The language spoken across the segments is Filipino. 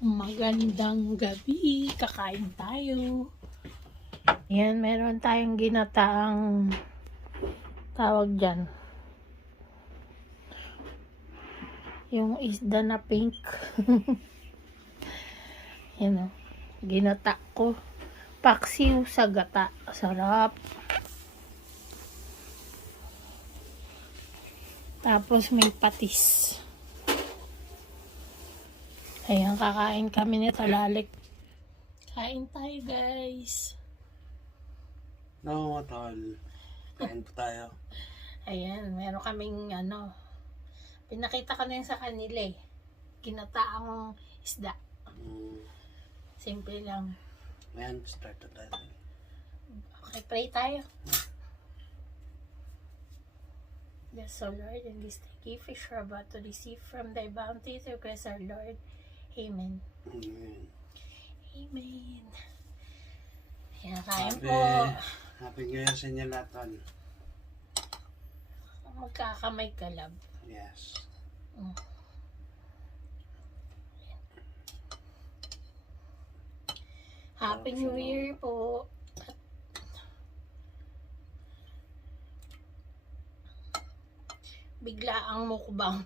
Magandang gabi, kakain tayo. Yan, meron tayong ginataang tawag dyan. Yung isda na pink. Yan o, ginata ko. Paksiw sa gata. Sarap. Tapos may patis. Ayan, kakain kami nito, lalik. Kain tayo, guys. No, tol. Kain po tayo. Ayan, meron kaming pinakita ko na yun sa kanila eh. Ginataang isda. Simple lang. Ayan, start na tayo. Okay, pray tayo. Yes, O Lord, in this day gift we're about to receive from thy bounty through Christ our Lord. Amen. Amen. Amen. Ayan, kain po. Happy New Year sa inyo lahat, tol. Magkakamay kalab. Yes. Happy New Year po. Bigla ang mukbang.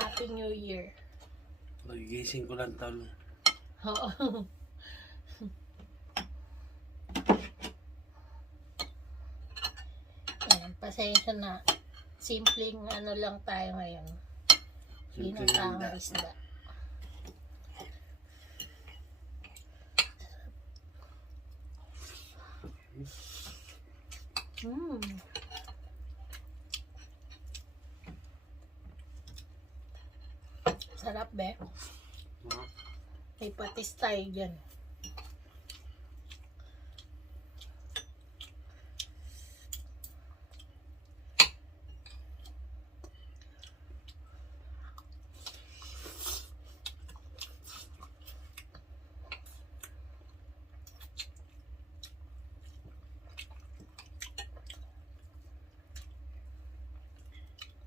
Happy New Year. Nagigising ko lang, tol. Oo. Ayan, pasensya na. Simpleng lang tayo ngayon. Ginataang isda. Sarap be. May patis tayo dyan.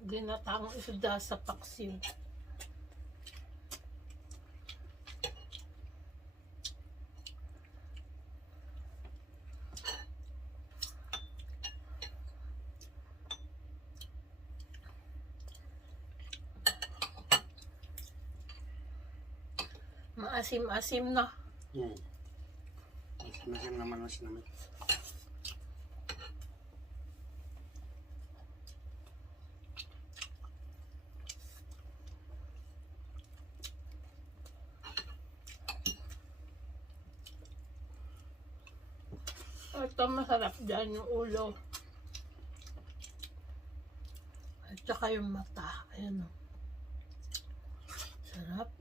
Ginataang isda sa paksiw. Maasim-asim na. Masim naman mas namin. Ito masarap dyan yung ulo. At saka yung mata. Ayan o. Sarap.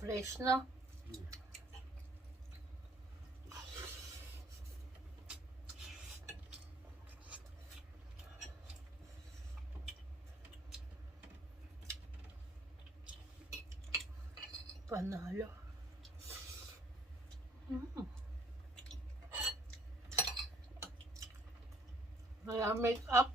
Fresh na. Panalo. Kaya make up.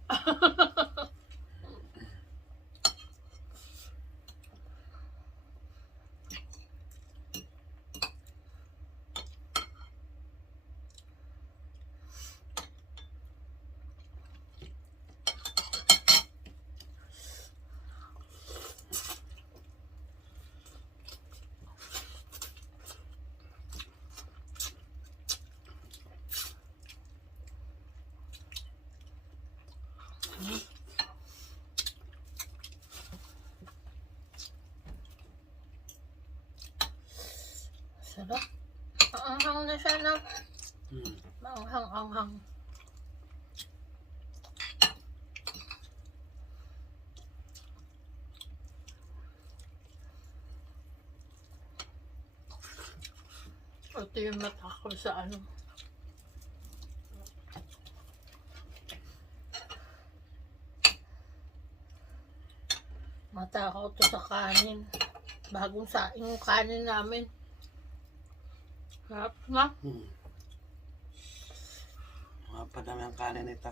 Sarap. Maanghang na siya na. Maanghang-anghang. Ito yung mata ko sa ano. Mata ko to sa kanin. Bagong saing yung kanin namin. Harap na. Padami ang kanin ito.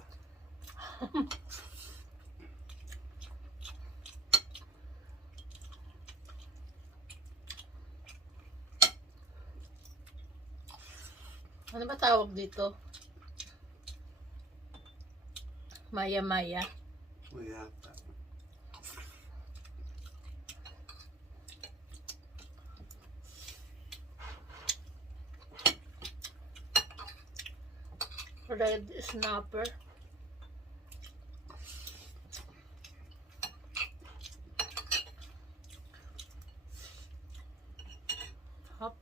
Ano ba tawag dito? Maya-maya. Yata. Red snapper. Hop.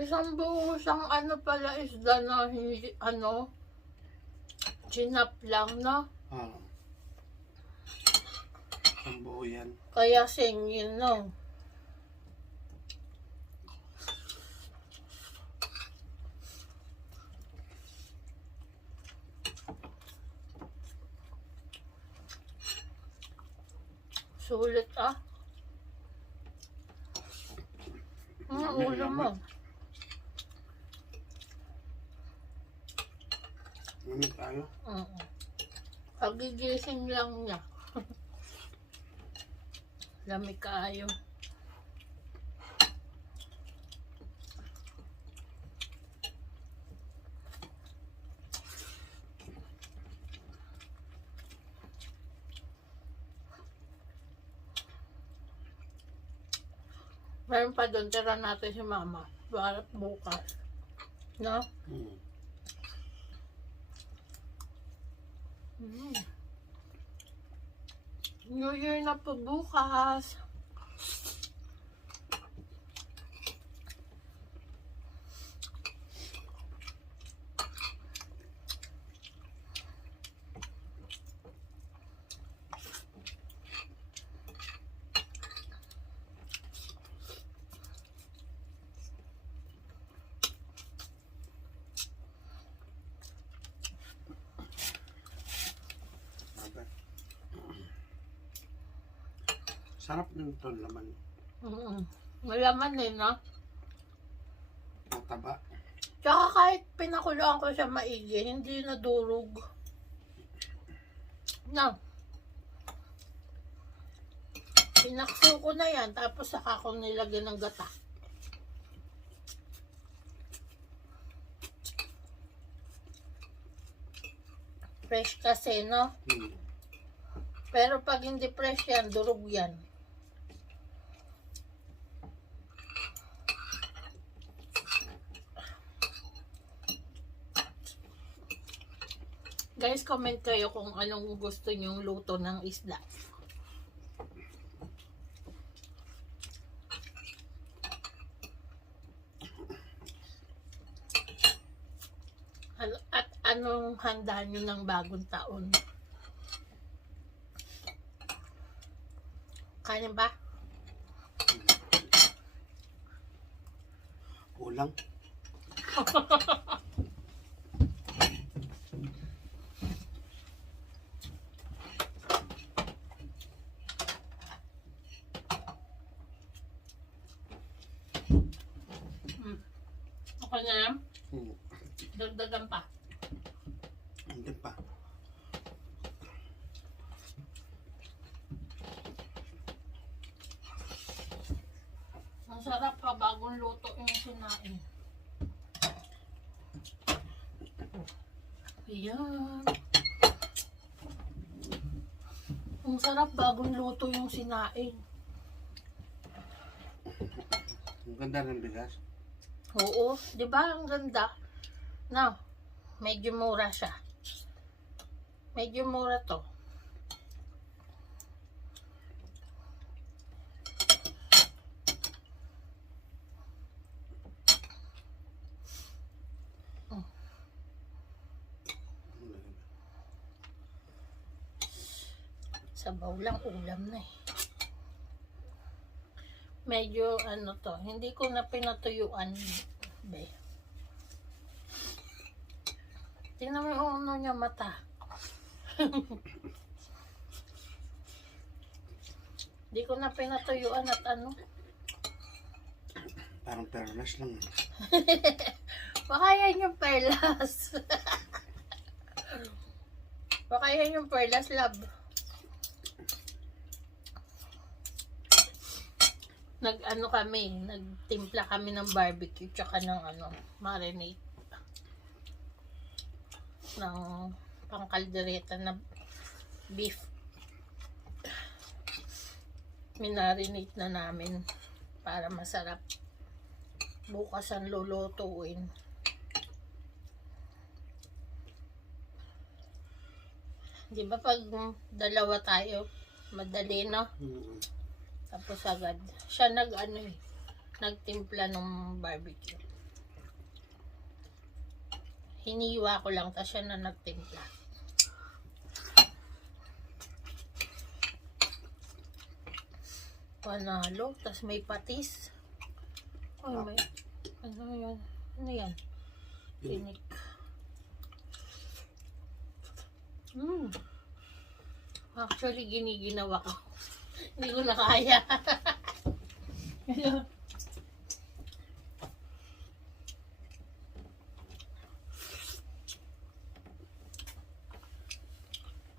Isang buo siyang ano pala isda na hindi ano chinap lang na. Ang buo yan. Kaya singin no. Sulit ah. Ulam mo. Lamig tayo. Pagigising lang niya. Lamig kaayo. Meron pa doon, tira natin si mama. Para bukas. No? New Year na po bukas. Sarap ng ito laman. Malaman din, no? Mataba. Tsaka kahit pinakuluan ko siya maigi, hindi nadurog. No. Pinakso ko na yan, tapos saka ko nilagyan ng gata. Fresh kasi, no? Pero pag hindi fresh yan, durog yan. Guys, comment kayo kung anong gusto nyong luto ng isda. At anong handa nyo ng bagong taon? Kanin ba? Ulang. Okay na yan? Dagdagan pa. Hindi pa. Ang sarap pa bagong luto yung sinain. Ayan. Ang sarap bagong luto yung sinain. Ang ganda ng bigas. Oo, di ba ang ganda? No, medyo mura siya. Medyo mura to. Sabaw lang, ulam na eh. medyo ano to, hindi ko na pinatuyuan. Be. Tingnan mo yung ano niya mata. Hindi ko na pinatuyuan at ano. Parang perlas lang. Baka yan yung perlas. Baka yan yung perlas, love. Nag-ano kami, nagtimpla kami ng barbecue tsaka ng ano, marinate ng pangkaldereta na beef. Minarinate na namin para masarap. Bukas ang lulutuin. Di ba pag dalawa tayo, madali, no? Tapos agad. Siya nagtimpla ng barbecue. Hiniwa ko lang, tapos siya na nagtimpla. Panalo, tapos may patis. Ay, may, ano yan? Ano yan? Tinik. Actually, giniginawa ko. Hindi ko na kaya.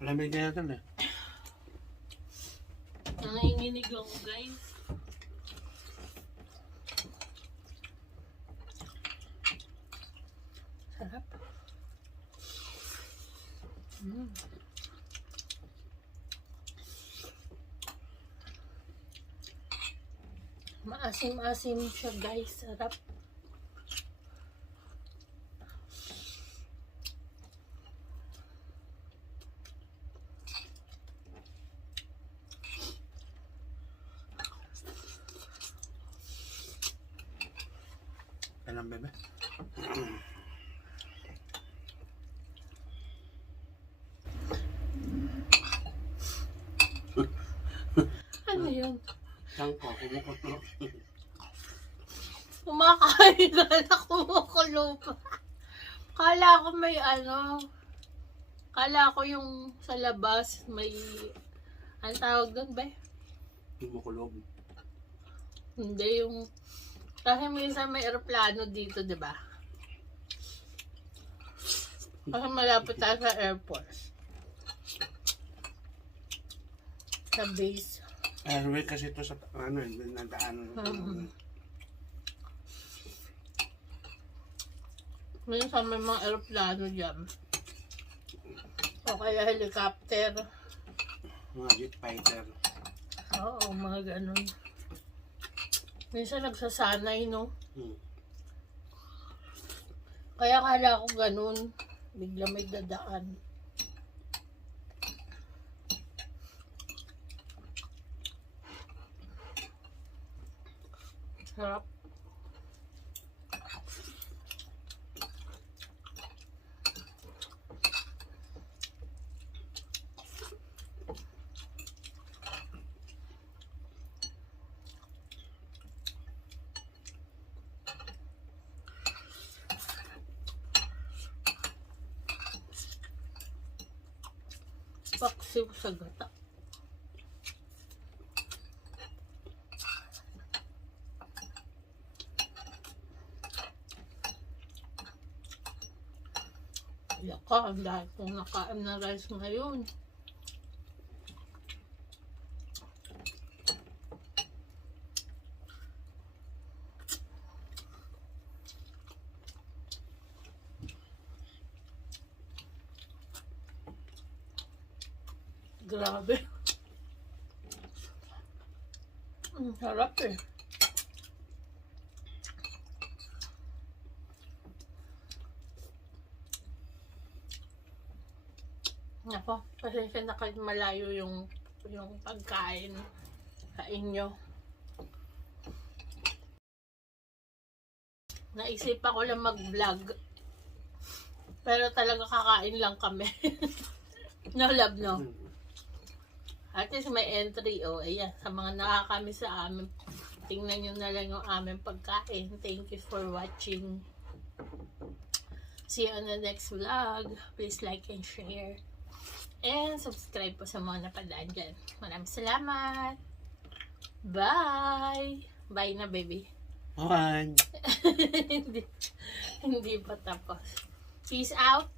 Malamig na yata na. Nanginginig ako, guys. Sarap. Maasim-asim siya, guys. Sarap. Kailan, bebe? Ano yun? Saan ko? Kumukulo. Kumakain ka na, kumukulo pa. Kala ko may ano. Kala ko yung sa labas may, ang tawag doon ba? Kumukulog. Hindi yung, kasi minsan may aeroplano dito, di ba? Kasi malapit tayo sa airport. Sa base. Airway kasi ito sa ano, nadaan. Minsan may mga aeroplano dyan. O kaya helicopter. Mga jet fighter. Oo, mga ganun. Minsan nagsasanay, no? Kaya kala ko ganun. Bigla may dadaan. Sarap. Paksiw sa gata. Yaka, ang dahil kong nakain na rice ngayon. Grabe. Ang sarap eh. Ako, pasensya na kahit malayo yung pagkain sa inyo. Naisip ako lang mag-vlog. Pero talaga kakain lang kami. No, love, no? At least may entry, oh. Ayan, sa mga nakakami sa amin. tingnan nyo na lang yung aming pagkain. Thank you for watching. See you on the next vlog. Please like and share. And subscribe po sa mga napadaan dyan. Maraming salamat. Bye! Bye na, baby. Bye! hindi pa tapos. Peace out.